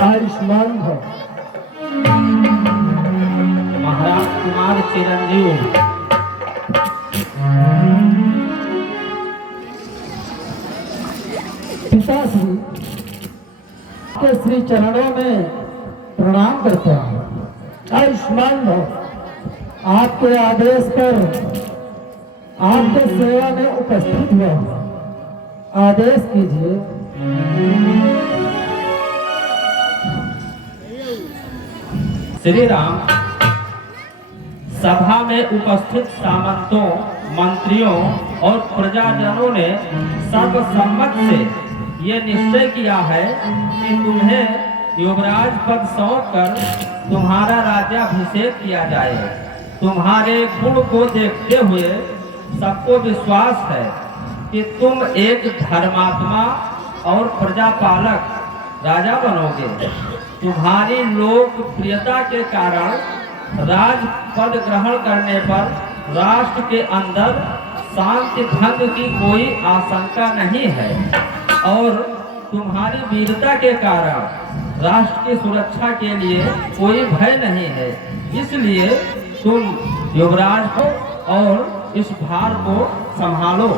आयुष्मान भव। महाराज कुमार चिरंजीव। पिताश्री के श्री चरणों में प्रणाम करता हूँ। आयुष्मान भव। आपके आदेश पर आपके सेवा में उपस्थित हुआ हूँ। आदेश कीजिए। श्री राम, सभा में उपस्थित सामंतों, मंत्रियों और प्रजाजनों ने सर्वसम्मत से ये निश्चय किया है कि तुम्हें युवराज पद सौंपकर तुम्हारा राज्याभिषेक किया जाए। तुम्हारे गुण को देखते हुए सबको विश्वास है कि तुम एक धर्मात्मा और प्रजापालक राजा बनोगे। तुम्हारी लोकप्रियता के कारण राज पद ग्रहण करने पर राष्ट्र के अंदर शांति भंग की कोई आशंका नहीं है और तुम्हारी वीरता के कारण राष्ट्र की सुरक्षा के लिए कोई भय नहीं है। इसलिए तुम युवराज हो और इस भार को संभालो।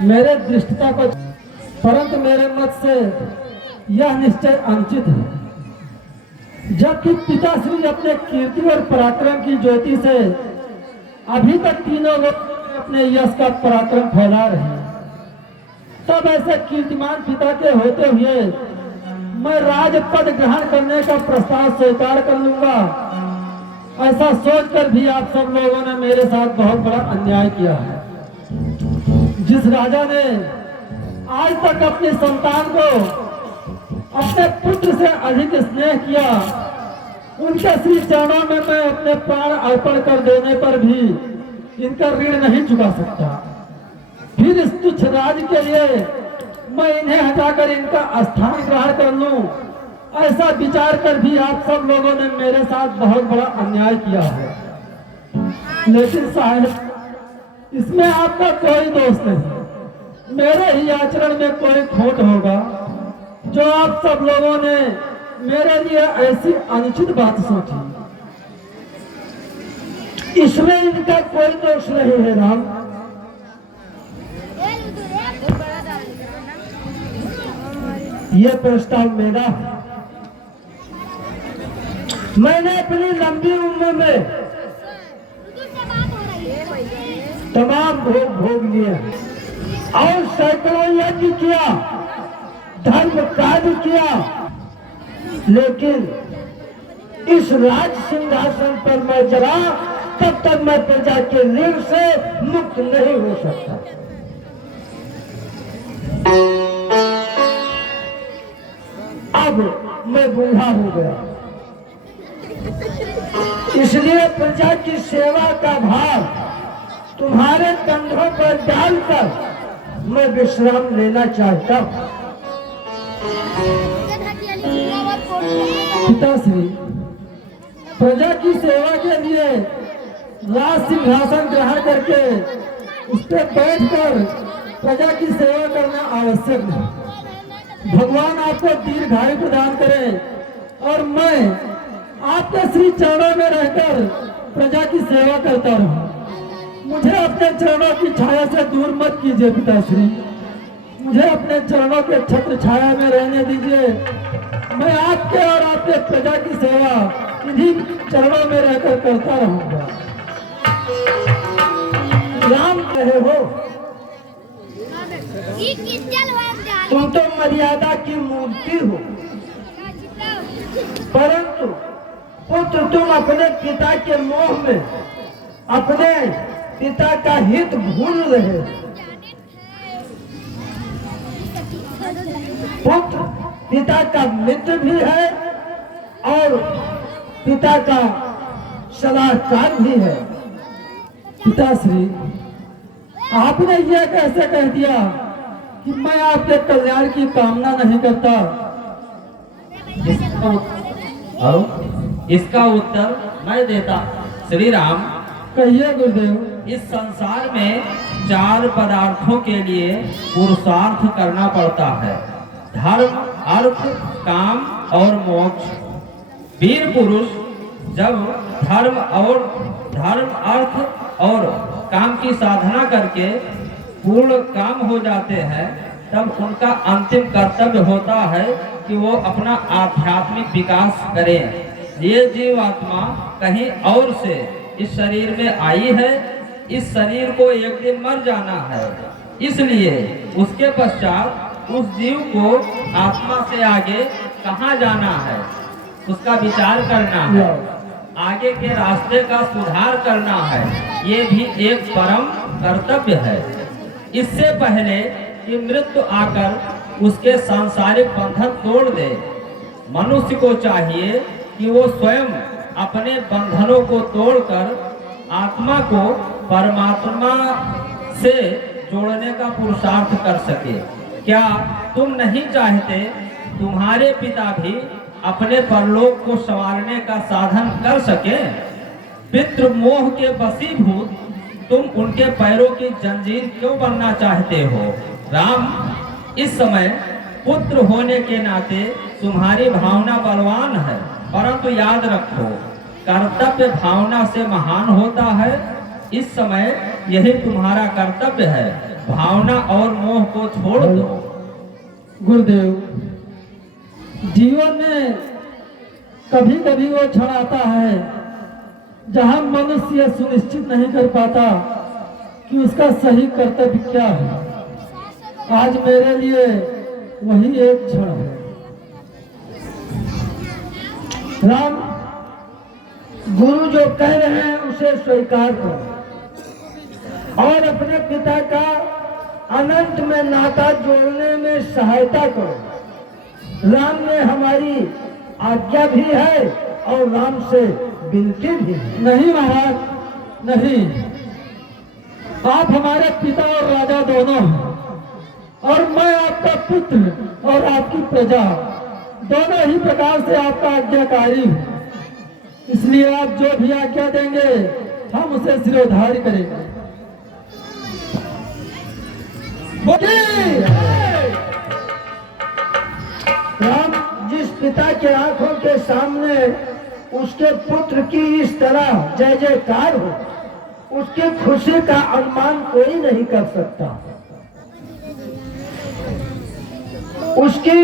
मेरे दृष्टता को, परंतु मेरे मत से यह निश्चय अनुचित है। जबकि पिताश्री अपने कीर्ति और पराक्रम की ज्योति से अभी तक तीनों लोग अपने यश का पराक्रम फैला रहे हैं, तब ऐसे कीर्तिमान पिता के होते हुए मैं राजपद ग्रहण करने का प्रस्ताव स्वीकार कर लूंगा। ऐसा सोचकर भी आप सब लोगों ने मेरे साथ बहुत बड़ा अन्याय किया है। जिस राजा ने आज तक अपनी संतान को अपने पुत्र से अधिक स्नेह किया, उनके श्री चरणों में मैं अपने प्राण अर्पण कर देने पर भी इनका ऋण नहीं चुका सकता। फिर इस तुच्छ राज के लिए मैं इन्हें हटाकर इनका स्थान ग्रहण कर लूं, ऐसा विचार कर भी आप सब लोगों ने मेरे साथ बहुत बड़ा अन्याय किया है। लेकिन साहब, इसमें आपका कोई दोष नहीं। मेरे ही आचरण में कोई खोट होगा जो आप सब लोगों ने मेरे लिए ऐसी अनुचित बात सोची। इसमें इनका कोई दोष नहीं है राम। ये प्रस्ताव मेरा है। मैंने अपनी लंबी उम्र में तमाम भोग भोग लिए और सैकड़ों यज्ञ किया, धर्म कार्य किया, लेकिन इस राज सिंहासन पर मैं जरा तब तक मैं प्रजा के ऋण से मुक्त नहीं हो सकता। अब मैं बूढ़ा हो गया, इसलिए प्रजा की सेवा का भार तुम्हारे कंधों पर डालकर मैं विश्राम लेना चाहता हूँ। पिताश्री, प्रजा की सेवा के लिए राज सिंहासन ग्रहण करके उस पर बैठकर प्रजा की सेवा करना आवश्यक है। भगवान आपको दीर्घायु प्रदान करे और मैं आपके श्री चरणों में रहकर प्रजा की सेवा करता रहूं। मुझे अपने चरणों की छाया से दूर मत कीजिए पिताश्री। मुझे अपने चरणों के छत्र छाया में रहने दीजिए। मैं आपके और आपके प्रजा की सेवा इन्हीं चरणों में रहकर करता रहूंगा। राम कहे हो, तुम तो मर्यादा की मूर्ति हो, परंतु पुत्र तुम अपने पिता के मोह में अपने पिता का हित भूल रहे। पुत्र पिता का मित्र भी है और पिता का सलाहकार भी है। पिताश्री, आपने यह कैसे कह दिया कि मैं आपके कल्याण की कामना नहीं करता? इसका उत्तर मैं देता। श्री राम, कहिए गुरुदेव। इस संसार में चार पदार्थों के लिए पुरुषार्थ करना पड़ता है: धर्म, अर्थ, काम और मोक्ष। वीर पुरुष जब धर्म, अर्थ और काम की साधना करके पूर्ण काम हो जाते हैं, तब उनका अंतिम कर्तव्य होता है कि वो अपना आध्यात्मिक विकास करें। ये जीवात्मा कहीं और से इस शरीर में आई है, इस शरीर को एक दिन मर जाना है, इसलिए उसके पश्चात उस जीव को आत्मा से आगे कहाँ जाना है उसका विचार करना है, आगे के रास्ते का सुधार करना है। ये भी एक परम कर्तव्य है। इससे पहले कि मृत्यु आकर उसके सांसारिक बंधन तोड़ दे, मनुष्य को चाहिए कि वो स्वयं अपने बंधनों को तोड़कर आत्मा को परमात्मा से जोड़ने का पुरुषार्थ कर सके। क्या तुम नहीं चाहते तुम्हारे पिता भी अपने परलोक को संवारने का साधन कर सके? पितृ मोह के वशीभूत तुम उनके पैरों की जंजीर क्यों बनना चाहते हो? राम, इस समय पुत्र होने के नाते तुम्हारी भावना बलवान है, परंतु याद रखो, कर्तव्य भावना से महान होता है। इस समय यही तुम्हारा कर्तव्य है, भावना और मोह को छोड़ दो। गुरुदेव, जीवन में कभी कभी वो क्षण आता है जहां मनुष्य सुनिश्चित नहीं कर पाता कि उसका सही कर्तव्य क्या है। आज मेरे लिए वही एक क्षण है। राम, गुरु जो कह रहे हैं उसे स्वीकार करो और अपने पिता का अनंत में नाता जोड़ने में सहायता करो। राम ने हमारी आज्ञा भी है और राम से विनती भी है। नहीं महाराज, नहीं, आप हमारे पिता और राजा दोनों हैं और मैं आपका पुत्र और आपकी प्रजा, दोनों ही प्रकार से आपका आज्ञाकारी हूँ। इसलिए आप जो भी आज्ञा देंगे हम उसे सिरोधार्य करेंगे। राम, जिस पिता के आंखों के सामने उसके पुत्र की इस तरह जय जयकार हो, उसकी खुशी का अनुमान कोई नहीं कर सकता। उसकी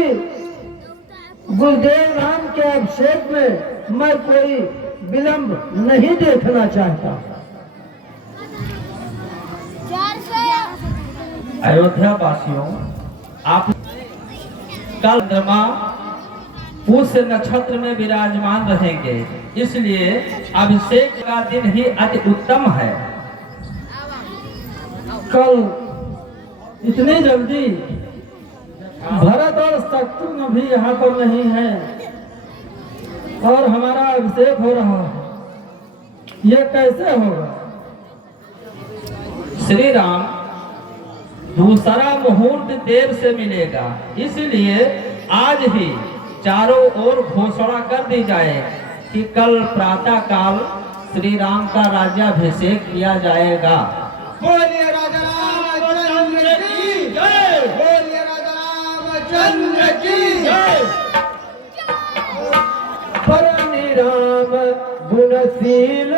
गुरुदेव राम के अभिषेक में मैं कोई विलंब नहीं देखना चाहता। अयोध्या वासियों, आप कल चंद्रमा पुष्य नक्षत्र में विराजमान रहेंगे, इसलिए अभिषेक का दिन ही अति उत्तम है। कल इतनी जल्दी भरत और शत्रुघ्न भी यहाँ पर नहीं है और हमारा अभिषेक हो रहा है, यह कैसे होगा? श्री राम, दूसरा मुहूर्त देर से मिलेगा, इसलिए आज ही चारों ओर घोषणा कर दी जाए कि कल प्रातः काल श्री राम का राज्याभिषेक किया जाएगा। बोलिए राजा रामचंद्र की जय, बोलिए राजा रामचंद्र की जय। परम राम गुणशील